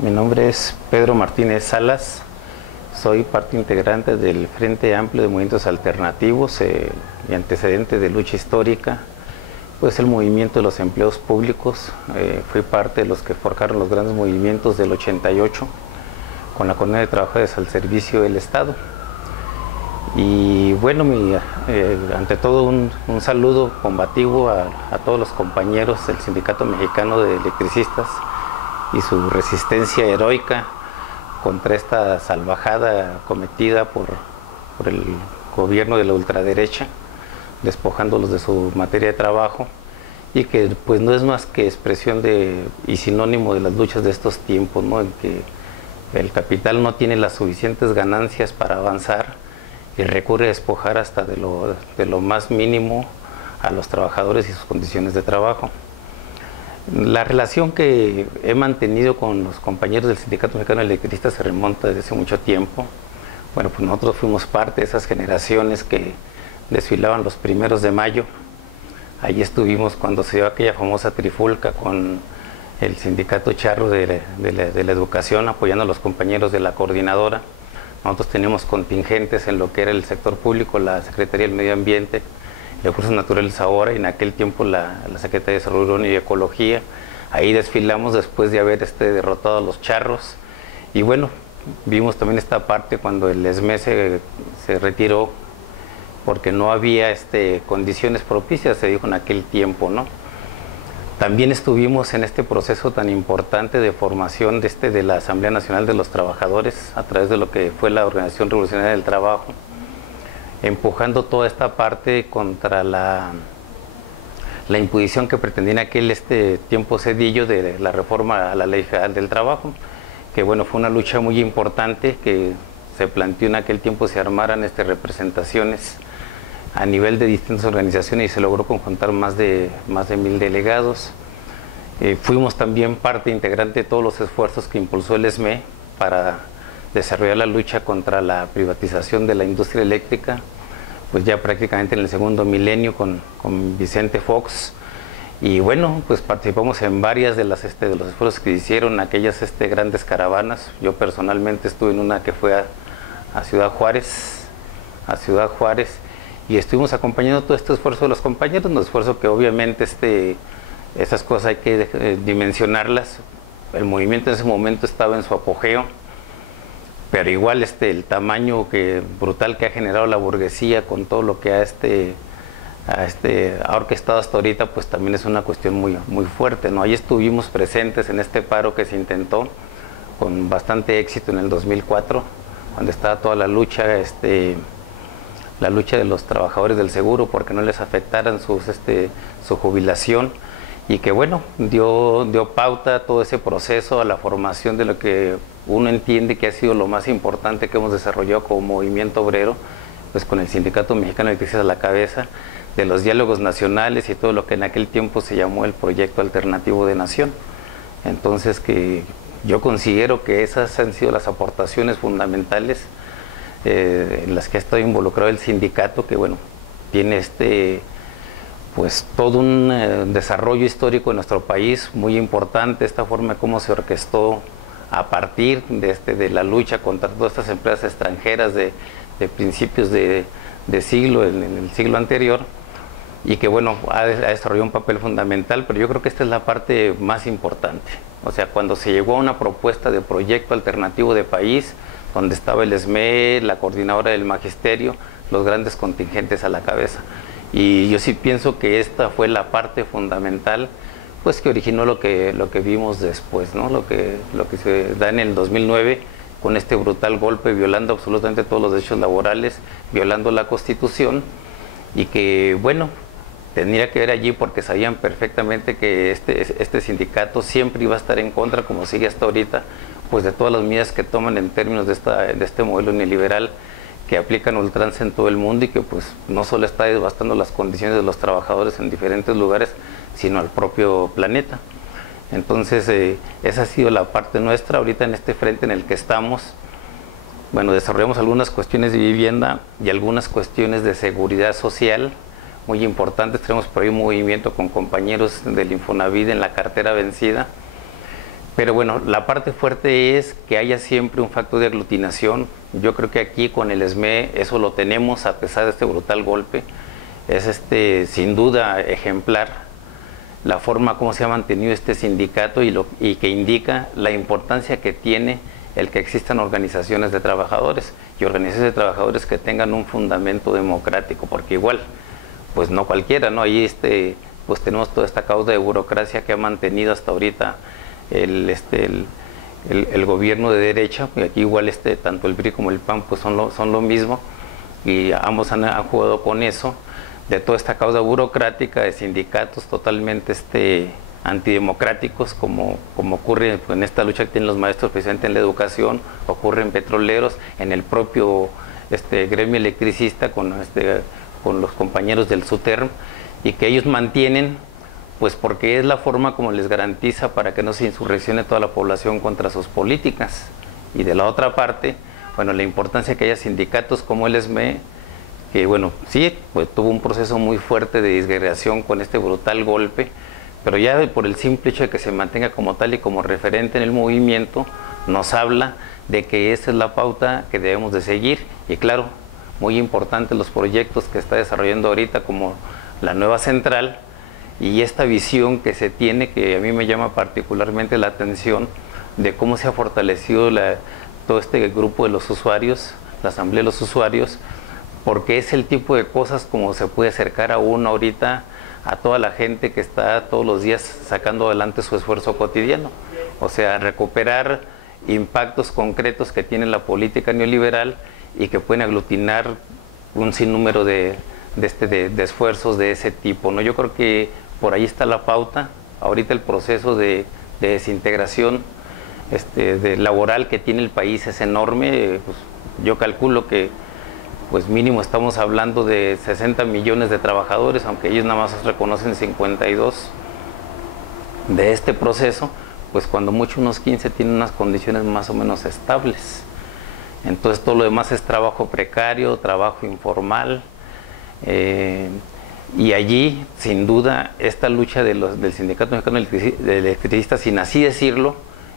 Mi nombre es Pedro Martínez Salas, soy parte integrante del Frente Amplio de Movimientos Alternativos, mi antecedente de lucha histórica, pues el movimiento de los empleos públicos. Fui parte de los que forjaron los grandes movimientos del 88 con la Coordinadora de Trabajadores al Servicio del Estado. Y bueno, ante todo un saludo combativo a todos los compañeros del Sindicato Mexicano de Electricistas y su resistencia heroica contra esta salvajada cometida por el gobierno de la ultraderecha, despojándolos de su materia de trabajo, y que pues no es más que expresión y sinónimo de las luchas de estos tiempos, ¿no? En que el capital no tiene las suficientes ganancias para avanzar y recurre a despojar hasta de lo más mínimo a los trabajadores y sus condiciones de trabajo. La relación que he mantenido con los compañeros del Sindicato Mexicano de Electricistas se remonta desde hace mucho tiempo. Bueno, pues nosotros fuimos parte de esas generaciones que desfilaban los 1 de mayo. Allí estuvimos cuando se dio aquella famosa trifulca con el Sindicato Charro de la Educación, apoyando a los compañeros de la coordinadora. Nosotros teníamos contingentes en lo que era el sector público, la Secretaría del Medio Ambiente, Recursos Naturales ahora, y en aquel tiempo la Secretaría de Desarrollo Urbano y Ecología. Ahí desfilamos después de haber derrotado a los charros. Y bueno, vimos también esta parte cuando el ESME se retiró porque no había condiciones propicias, se dijo en aquel tiempo, ¿no? También estuvimos en este proceso tan importante de formación de la Asamblea Nacional de los Trabajadores a través de lo que fue la Organización Revolucionaria del Trabajo, empujando toda esta parte contra la imposición que pretendía en aquel tiempo Zedillo de la reforma a la Ley Federal del Trabajo, que bueno, fue una lucha muy importante que se planteó en aquel tiempo, se armaran representaciones a nivel de distintas organizaciones y se logró conjuntar más de 1000 delegados. Fuimos también parte integrante de todos los esfuerzos que impulsó el ESME para desarrollar la lucha contra la privatización de la industria eléctrica, pues ya prácticamente en el segundo milenio con Vicente Fox. Y bueno, pues participamos en varias de los esfuerzos que hicieron aquellas grandes caravanas. Yo personalmente estuve en una que fue a Ciudad Juárez, y estuvimos acompañando todo este esfuerzo de los compañeros, un esfuerzo que obviamente esas cosas hay que dimensionarlas. El movimiento en ese momento estaba en su apogeo, pero igual el tamaño brutal que ha generado la burguesía con todo lo que ha orquestado hasta ahorita, pues también es una cuestión muy, muy fuerte, ¿no? Ahí estuvimos presentes en este paro que se intentó con bastante éxito en el 2004, cuando estaba toda la lucha de los trabajadores del seguro porque no les afectaran su jubilación, y que bueno, dio pauta a todo ese proceso, a la formación de lo que uno entiende que ha sido lo más importante que hemos desarrollado como movimiento obrero, pues con el Sindicato Mexicano de Electricistas a la cabeza, de los diálogos nacionales y todo lo que en aquel tiempo se llamó el Proyecto Alternativo de Nación. Entonces, que yo considero que esas han sido las aportaciones fundamentales en las que ha estado involucrado el sindicato, que bueno, tiene pues todo un desarrollo histórico en nuestro país muy importante, esta forma de cómo se orquestó a partir de la lucha contra todas estas empresas extranjeras de principios de siglo, en el siglo anterior, y que bueno, ha desarrollado un papel fundamental. Pero yo creo que esta es la parte más importante. O sea, cuando se llegó a una propuesta de proyecto alternativo de país, donde estaba el ESME, la coordinadora del magisterio, los grandes contingentes a la cabeza. Y yo sí pienso que esta fue la parte fundamental, pues que originó lo que vimos después, ¿no? Lo que se da en el 2009 con este brutal golpe, violando absolutamente todos los derechos laborales, violando la Constitución, y que bueno, tendría que ver allí porque sabían perfectamente que este sindicato siempre iba a estar en contra, como sigue hasta ahorita, pues de todas las medidas que toman en términos de este modelo neoliberal que aplican a ultranza en todo el mundo, y que pues no solo está devastando las condiciones de los trabajadores en diferentes lugares, sino al propio planeta. Entonces esa ha sido la parte nuestra ahorita en este frente en el que estamos. Bueno, desarrollamos algunas cuestiones de vivienda y algunas cuestiones de seguridad social muy importantes. Tenemos por ahí un movimiento con compañeros del Infonavit en la cartera vencida, Pero bueno, la parte fuerte es que haya siempre un factor de aglutinación. Yo creo que aquí con el SME eso lo tenemos a pesar de este brutal golpe. Es sin duda ejemplar la forma como se ha mantenido este sindicato y que indica la importancia que tiene el que existan organizaciones de trabajadores y organizaciones de trabajadores que tengan un fundamento democrático, porque igual, pues no cualquiera, ¿no? Ahí pues tenemos toda esta causa de burocracia que ha mantenido hasta ahorita el gobierno de derecha, y aquí igual tanto el PRI como el PAN pues son lo mismo, y ambos han jugado con eso, de toda esta causa burocrática, de sindicatos totalmente antidemocráticos, como ocurre en esta lucha que tienen los maestros precisamente en la educación, ocurre en petroleros, en el propio gremio electricista con los compañeros del SUTERM, y que ellos mantienen, pues porque es la forma como les garantiza para que no se insurreccione toda la población contra sus políticas. Y de la otra parte, bueno, la importancia que haya sindicatos como el SME, que bueno, sí, pues tuvo un proceso muy fuerte de disgregación con este brutal golpe, pero ya por el simple hecho de que se mantenga como tal y como referente en el movimiento, nos habla de que esa es la pauta que debemos de seguir. Y claro, muy importante los proyectos que está desarrollando ahorita, como la nueva central, y esta visión que se tiene, que a mí me llama particularmente la atención, de cómo se ha fortalecido todo este grupo de los usuarios, la asamblea de los usuarios, porque es el tipo de cosas como se puede acercar a uno ahorita a toda la gente que está todos los días sacando adelante su esfuerzo cotidiano. O sea, recuperar impactos concretos que tiene la política neoliberal y que pueden aglutinar un sinnúmero de esfuerzos de ese tipo, ¿no? Yo creo que por ahí está la pauta. Ahorita el proceso de desintegración laboral que tiene el país es enorme. Pues, yo calculo que pues mínimo estamos hablando de 60 millones de trabajadores, aunque ellos nada más reconocen 52 de este proceso, pues cuando mucho unos 15 tienen unas condiciones más o menos estables. Entonces todo lo demás es trabajo precario, trabajo informal, y allí sin duda esta lucha del Sindicato Mexicano de Electricistas, sin así decirlo,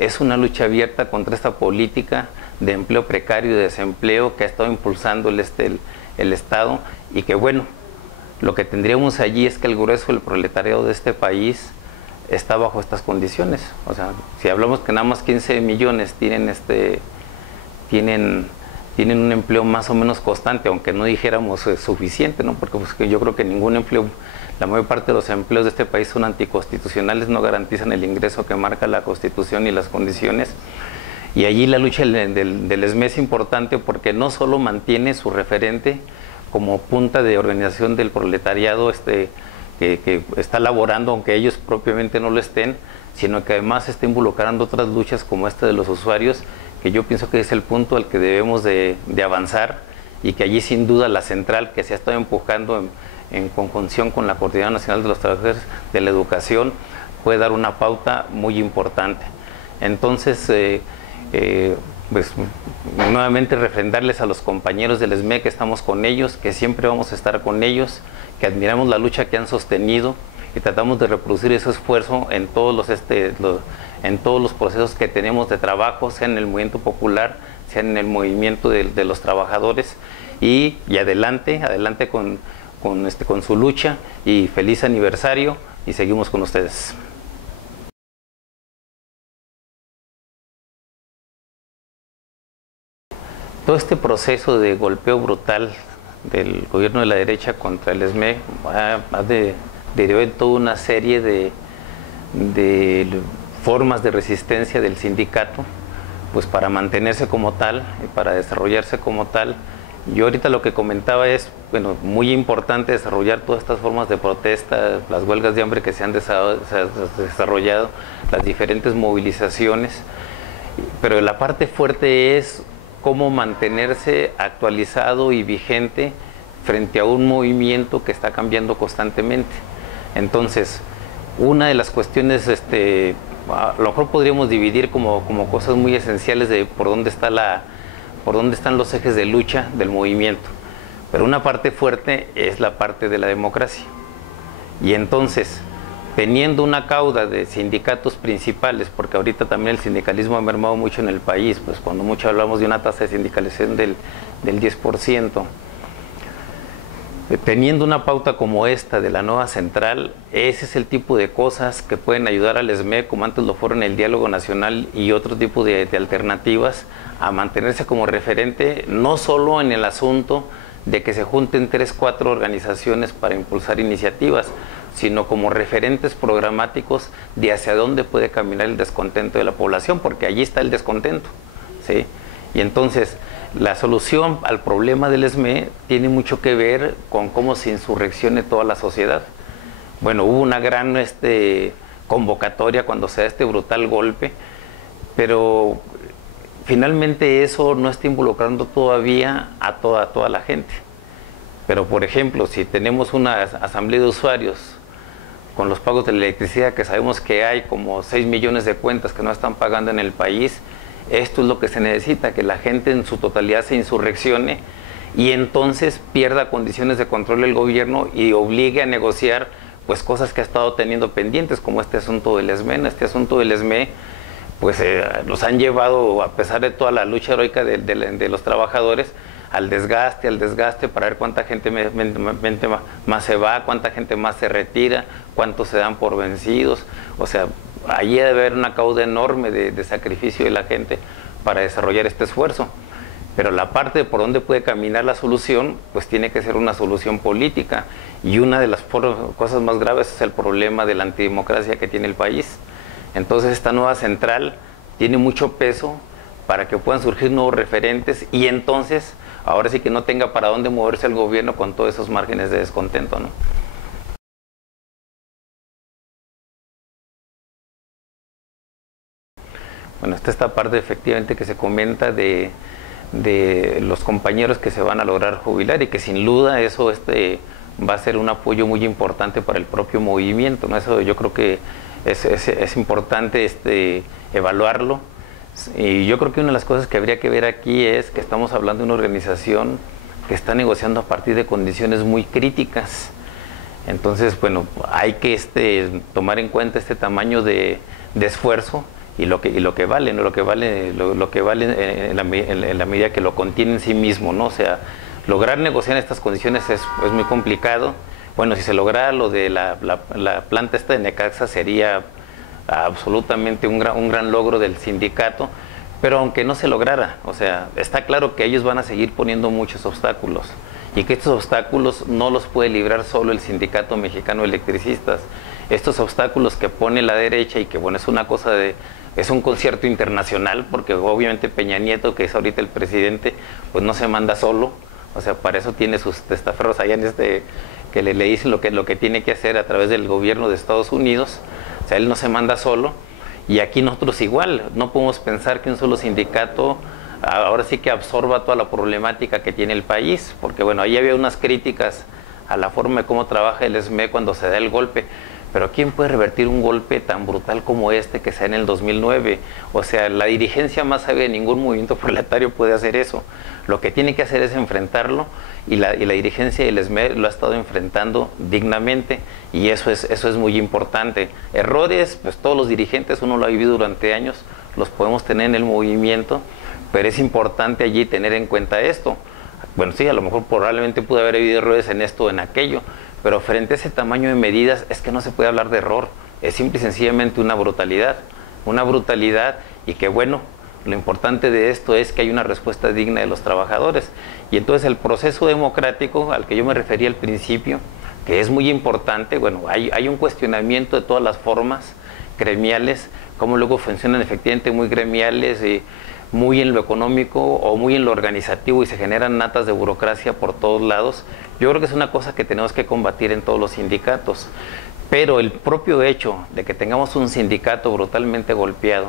es una lucha abierta contra esta política de empleo precario y de desempleo que ha estado impulsando el Estado, y que bueno, lo que tendríamos allí es que el grueso del proletariado de este país está bajo estas condiciones. O sea, si hablamos que nada más 15 millones tienen un empleo más o menos constante, aunque no dijéramos suficiente, ¿no? Porque pues, yo creo que ningún empleo, la mayor parte de los empleos de este país son anticonstitucionales, no garantizan el ingreso que marca la Constitución y las condiciones. Y allí la lucha del SME es importante porque no solo mantiene su referente como punta de organización del proletariado que está laborando, aunque ellos propiamente no lo estén, sino que además está involucrando otras luchas como esta de los usuarios, que yo pienso que es el punto al que debemos de avanzar, y que allí sin duda la central que se ha estado empujando en conjunción con la Coordinadora Nacional de los Trabajadores de la Educación puede dar una pauta muy importante. Entonces, pues nuevamente refrendarles a los compañeros del SME que estamos con ellos, que siempre vamos a estar con ellos, que admiramos la lucha que han sostenido y tratamos de reproducir ese esfuerzo en todos los procesos que tenemos de trabajo, sea en el movimiento popular, sea en el movimiento de los trabajadores, y adelante con su lucha, y feliz aniversario, y seguimos con ustedes. Todo este proceso de golpeo brutal del gobierno de la derecha contra el SME derivó en toda una serie de formas de resistencia del sindicato, pues para mantenerse como tal y para desarrollarse como tal. Yo ahorita lo que comentaba es, bueno, muy importante desarrollar todas estas formas de protesta, las huelgas de hambre que se han desarrollado, las diferentes movilizaciones, pero la parte fuerte es cómo mantenerse actualizado y vigente frente a un movimiento que está cambiando constantemente. Entonces, una de las cuestiones, a lo mejor podríamos dividir como cosas muy esenciales de por dónde están los ejes de lucha del movimiento. Pero una parte fuerte es la parte de la democracia. Y entonces, teniendo una cauda de sindicatos principales, porque ahorita también el sindicalismo ha mermado mucho en el país, pues cuando mucho hablamos de una tasa de sindicalización del 10%, teniendo una pauta como esta de la nueva central, ese es el tipo de cosas que pueden ayudar al SME, como antes lo fueron el diálogo nacional y otro tipo de alternativas, a mantenerse como referente, no solo en el asunto de que se junten 3, 4 organizaciones para impulsar iniciativas, sino como referentes programáticos de hacia dónde puede caminar el descontento de la población, porque allí está el descontento, ¿sí? Y entonces, la solución al problema del SME tiene mucho que ver con cómo se insurreccione toda la sociedad. Bueno, hubo una gran convocatoria cuando se da este brutal golpe, pero finalmente eso no está involucrando todavía a toda la gente. Pero, por ejemplo, si tenemos una asamblea de usuarios con los pagos de la electricidad, que sabemos que hay como 6 millones de cuentas que no están pagando en el país, esto es lo que se necesita, que la gente en su totalidad se insurreccione y entonces pierda condiciones de control del gobierno y obligue a negociar pues cosas que ha estado teniendo pendientes, como este asunto del SME. Este asunto del SME pues los han llevado, a pesar de toda la lucha heroica de los trabajadores, al desgaste para ver cuánta gente más se va, cuánta gente más se retira, cuántos se dan por vencidos. O sea, allí debe haber una cauda enorme de sacrificio de la gente para desarrollar este esfuerzo. Pero la parte de por dónde puede caminar la solución, pues tiene que ser una solución política. Y una de las cosas más graves es el problema de la antidemocracia que tiene el país. Entonces esta nueva central tiene mucho peso para que puedan surgir nuevos referentes y entonces ahora sí que no tenga para dónde moverse el gobierno con todos esos márgenes de descontento, ¿no? Bueno, esta parte efectivamente que se comenta de los compañeros que se van a lograr jubilar y que sin duda eso va a ser un apoyo muy importante para el propio movimiento, ¿no? Eso yo creo que es importante evaluarlo. Y yo creo que una de las cosas que habría que ver aquí es que estamos hablando de una organización que está negociando a partir de condiciones muy críticas. Entonces, bueno, hay que tomar en cuenta este tamaño de esfuerzo y lo que vale, ¿no? Lo que vale en la medida que lo contiene en sí mismo, ¿no? O sea, lograr negociar estas condiciones es muy complicado. Bueno, si se lograra lo de la planta esta de Necaxa sería absolutamente un gran logro del sindicato, pero aunque no se lograra, o sea, está claro que ellos van a seguir poniendo muchos obstáculos y que estos obstáculos no los puede librar solo el Sindicato Mexicano de Electricistas. Estos obstáculos que pone la derecha y que bueno, es un concierto internacional, porque obviamente Peña Nieto, que es ahorita el presidente, pues no se manda solo, o sea, para eso tiene sus testaferros allá que le dicen lo que tiene que hacer a través del gobierno de Estados Unidos. O sea, él no se manda solo, y aquí nosotros igual, no podemos pensar que un solo sindicato ahora sí que absorba toda la problemática que tiene el país, porque bueno, ahí había unas críticas a la forma de cómo trabaja el SME cuando se da el golpe, pero ¿quién puede revertir un golpe tan brutal como este que se da en el 2009? O sea, la dirigencia más sabia de ningún movimiento proletario puede hacer eso. Lo que tiene que hacer es enfrentarlo, y la dirigencia del SME lo ha estado enfrentando dignamente, y eso es muy importante. Errores, pues todos los dirigentes, uno lo ha vivido durante años, los podemos tener en el movimiento, pero es importante allí tener en cuenta esto. Bueno, sí, a lo mejor probablemente pudo haber habido errores en esto o en aquello, pero frente a ese tamaño de medidas es que no se puede hablar de error, es simple y sencillamente una brutalidad, y que bueno, lo importante de esto es que hay una respuesta digna de los trabajadores. Y entonces el proceso democrático al que yo me refería al principio, que es muy importante, bueno, hay un cuestionamiento de todas las formas gremiales, cómo luego funcionan efectivamente muy gremiales, muy en lo económico o muy en lo organizativo, y se generan natas de burocracia por todos lados. Yo creo que es una cosa que tenemos que combatir en todos los sindicatos, pero el propio hecho de que tengamos un sindicato brutalmente golpeado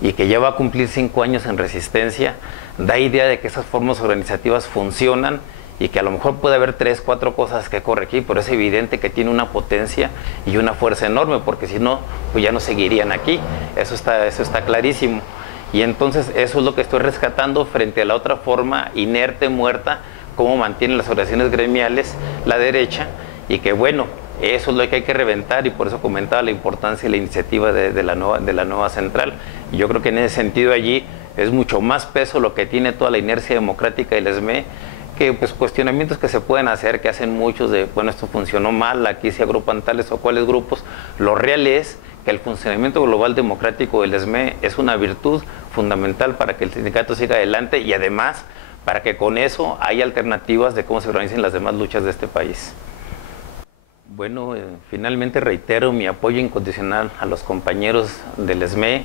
y que ya va a cumplir 5 años en resistencia, da idea de que esas formas organizativas funcionan y que a lo mejor puede haber 3, 4 cosas que corregir, pero es evidente que tiene una potencia y una fuerza enorme, porque si no, pues ya no seguirían aquí. Eso está clarísimo. Y entonces eso es lo que estoy rescatando frente a la otra forma inerte, muerta, cómo mantienen las organizaciones gremiales la derecha, y que bueno, Eso es lo que hay que reventar, y por eso comentaba la importancia y la iniciativa de la nueva central. Y yo creo que en ese sentido allí es mucho más peso lo que tiene toda la inercia democrática del ESME, que pues cuestionamientos que se pueden hacer, que hacen muchos de, bueno, esto funcionó mal, aquí se agrupan tales o cuales grupos. Lo real es que el funcionamiento global democrático del ESME es una virtud fundamental para que el sindicato siga adelante, y además para que con eso haya alternativas de cómo se organizan las demás luchas de este país. Bueno, finalmente reitero mi apoyo incondicional a los compañeros del ESME,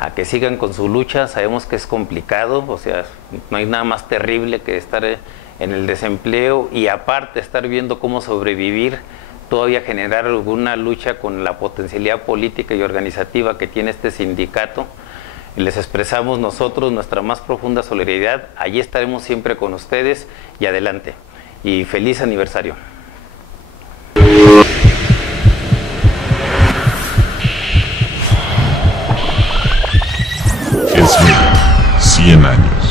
a que sigan con su lucha. Sabemos que es complicado, o sea, no hay nada más terrible que estar en el desempleo y aparte estar viendo cómo sobrevivir, todavía generar alguna lucha con la potencialidad política y organizativa que tiene este sindicato. Y les expresamos nosotros nuestra más profunda solidaridad. Allí estaremos siempre con ustedes, y adelante. Y feliz aniversario. ESME, 100 años.